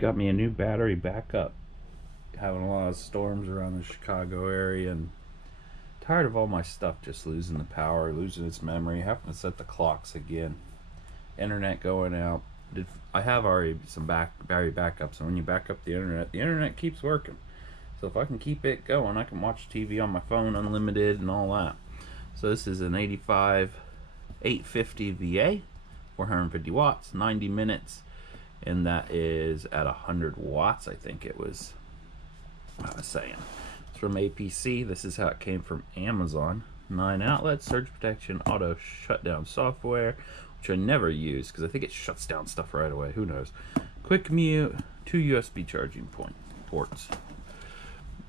got me a new battery backup. Having a lot of storms around the Chicago area, and tired of all my stuff just losing the power, losing its memory, having to set the clocks again, internet going out. I have already some battery backups, and when you back up the internet keeps working. So if I can keep it going, I can watch TV on my phone unlimited and all that. So this is an 850 450 watts, 90 minutes, and that is at 100 watts, I think it was saying. It's from APC. This is how it came from Amazon. 9 outlets, surge protection, auto shutdown software, which I never use because I think it shuts down stuff right away. Who knows? Quick mute, 2 USB charging ports.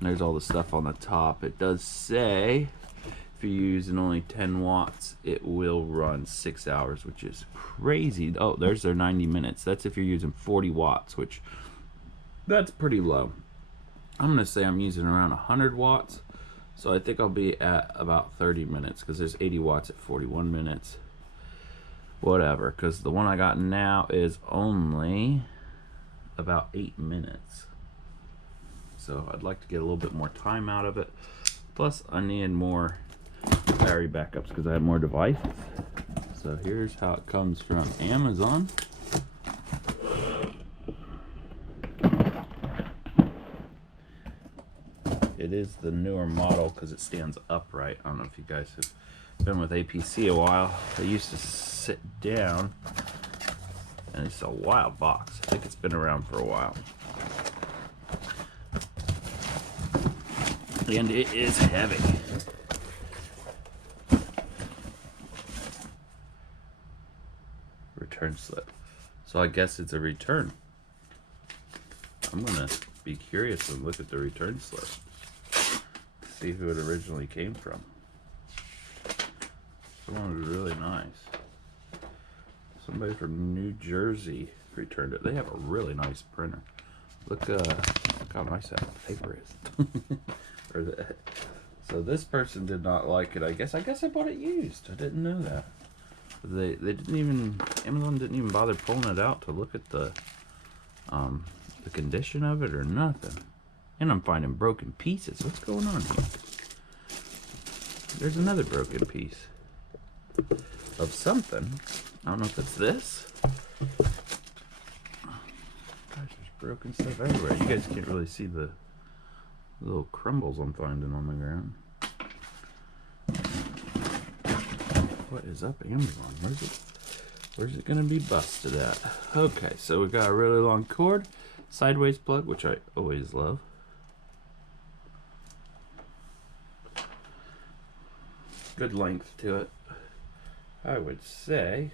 There's all the stuff on the top. It does say if you're using only 10 watts, it will run 6 hours, which is crazy. Oh, there's their 90 minutes. That's if you're using 40 watts, which that's pretty low. I'm gonna say I'm using around 100 watts, so I think I'll be at about 30 minutes because there's 80 watts at 41 minutes. Whatever, because the one I got now is only about 8 minutes. So I'd like to get a little bit more time out of it. Plus, I need more battery backups because I have more devices. So here's how it comes from Amazon. It is the newer model because it stands upright. I don't know if you guys have been with APC a while. I used to sit down, and it's a wild box. I think it's been around for a while. And it is heavy. Return slip. So I guess it's a return. I'm gonna be curious and look at the return slip. See who it originally came from. Someone was really nice. Somebody from New Jersey returned it. They have a really nice printer. Look how nice that paper is. So this person did not like it. I guess I bought it used. I didn't know that. They didn't even, Amazon didn't even bother pulling it out to look at the condition of it or nothing. And I'm finding broken pieces. What's going on here? There's another broken piece of something. I don't know if it's this. Gosh, there's broken stuff everywhere. You guys can't really see the little crumbles I'm finding on the ground. What is up, Amazon? Where's it gonna be busted at? Okay, so we got a really long cord, sideways plug, which I always love. Good length to it. I would say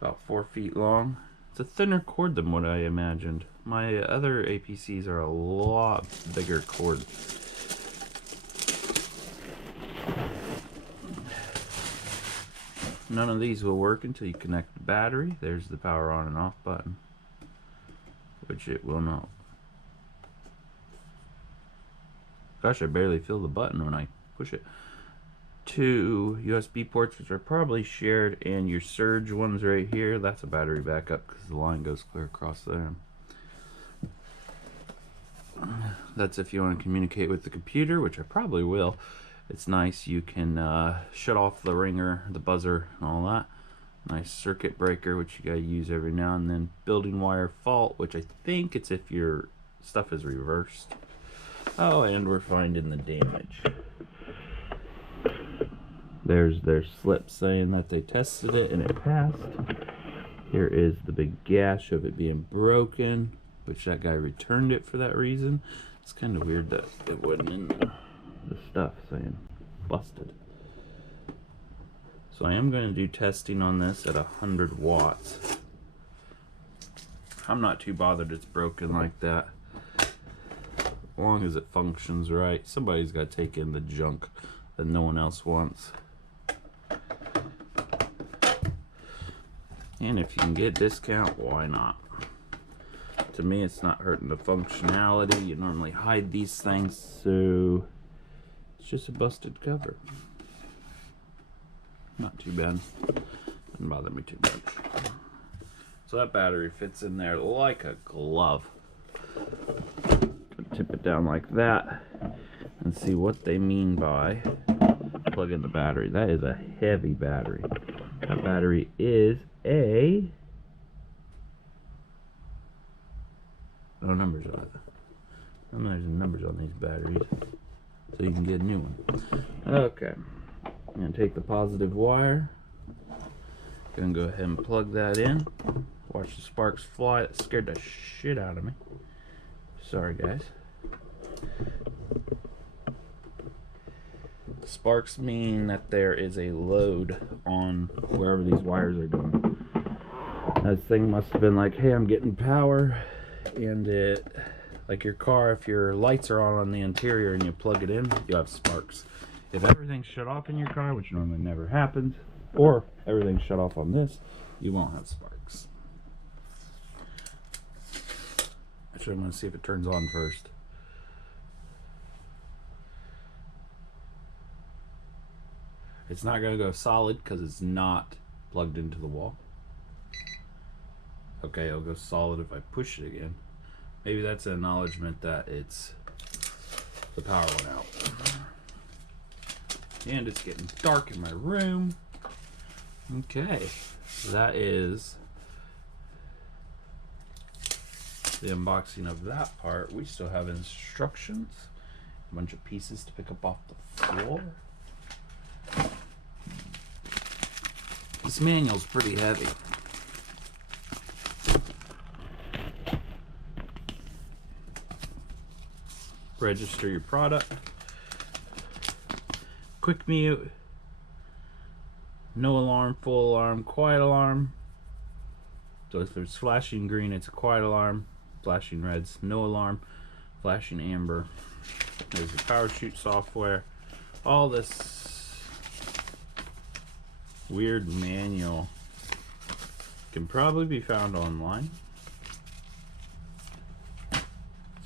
about 4 feet long. It's a thinner cord than what I imagined. My other APCs are a lot bigger cord. None of these will work until you connect the battery. There's the power on and off button, which it will not. Gosh, I barely feel the button when I push it. 2 USB ports, which are probably shared, and your surge ones right here. That's a battery backup because the line goes clear across there. That's if you want to communicate with the computer, which I probably will. It's nice. You can shut off the ringer, the buzzer, and all that. Nice circuit breaker, which you gotta use every now and then. Building wire fault, which I think it's if your stuff is reversed. Oh, and we're finding the damage. There's their slip saying that they tested it and it passed. Here is the big gash of it being broken, which that guy returned it for that reason. It's kind of weird that it wasn't in the stuff saying busted. So I am going to do testing on this at 100 watts. I'm not too bothered it's broken like that, as long as it functions right. Somebody's got to take in the junk that no one else wants. And if you can get a discount, why not? To me, it's not hurting the functionality. You normally hide these things, so it's just a busted cover. Not too bad. Doesn't bother me too much. So that battery fits in there like a glove. Tip it down like that and see what they mean by plug in the battery. That is a heavy battery. That battery is a... no numbers on it. There's numbers on these batteries, so you can get a new one. Okay, I'm gonna take the positive wire. Gonna go ahead and plug that in. Watch the sparks fly. It scared the shit out of me. Sorry, guys. Sparks mean that there is a load on wherever these wires are going. That thing must have been like, hey, I'm getting power, and it, like your car, if your lights are on the interior and you plug it in, you have sparks. If everything's shut off in your car, which normally never happens, or everything's shut off on this, you won't have sparks. Actually, I'm going to see if it turns on first. It's not going to go solid because it's not plugged into the wall. Okay, it'll go solid if I push it again. Maybe that's an acknowledgement that it's the power went out. And it's getting dark in my room. Okay, so that is the unboxing of that part. We still have instructions, a bunch of pieces to pick up off the floor. This manual's pretty heavy. Register your product. Quick mute. No alarm, full alarm, quiet alarm. So if it's flashing green, it's a quiet alarm. Flashing red's no alarm. Flashing amber. There's the parachute software. All this weird manual can probably be found online.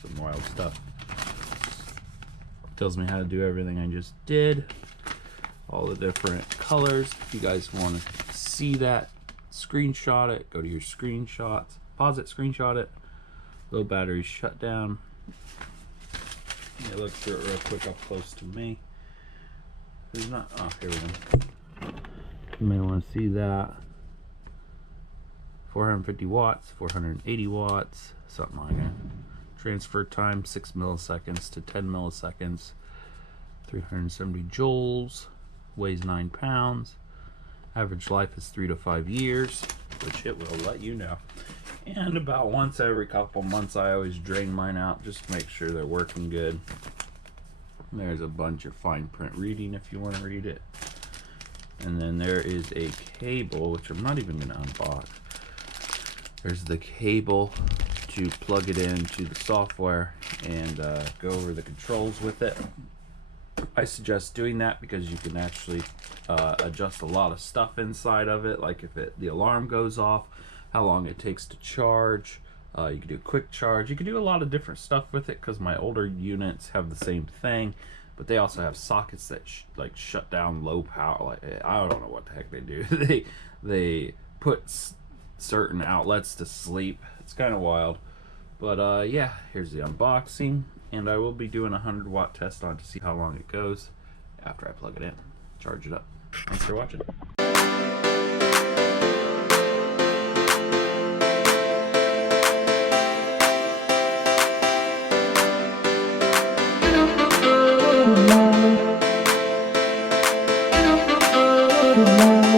Some wild stuff. Tells me how to do everything I just did. All the different colors. If you guys want to see that, screenshot it. Go to your screenshots. Pause it, screenshot it. Low battery shutdown. Yeah, look through it real quick up close to me. There's not. Oh, here we go. You may want to see that. 450 watts, 480 watts, something like that. Transfer time 6 milliseconds to 10 milliseconds. 370 joules. Weighs 9 pounds. Average life is 3 to 5 years, which it will let you know. And about once every couple months, I always drain mine out just to make sure they're working good. There's a bunch of fine print reading if you want to read it. And then there is a cable, which I'm not even going to unbox. There's the cable to plug it into the software and go over the controls with it. I suggest doing that because you can actually adjust a lot of stuff inside of it, like if the alarm goes off, how long it takes to charge. You can do quick charge. You can do a lot of different stuff with it because my older units have the same thing, but they also have sockets that like shut down low power. Like, I don't know what the heck they do. they put certain outlets to sleep. It's kind of wild. But yeah, here's the unboxing, and I will be doing a 100-watt test on to see how long it goes after I plug it in, charge it up. Thanks for watching. Good morning.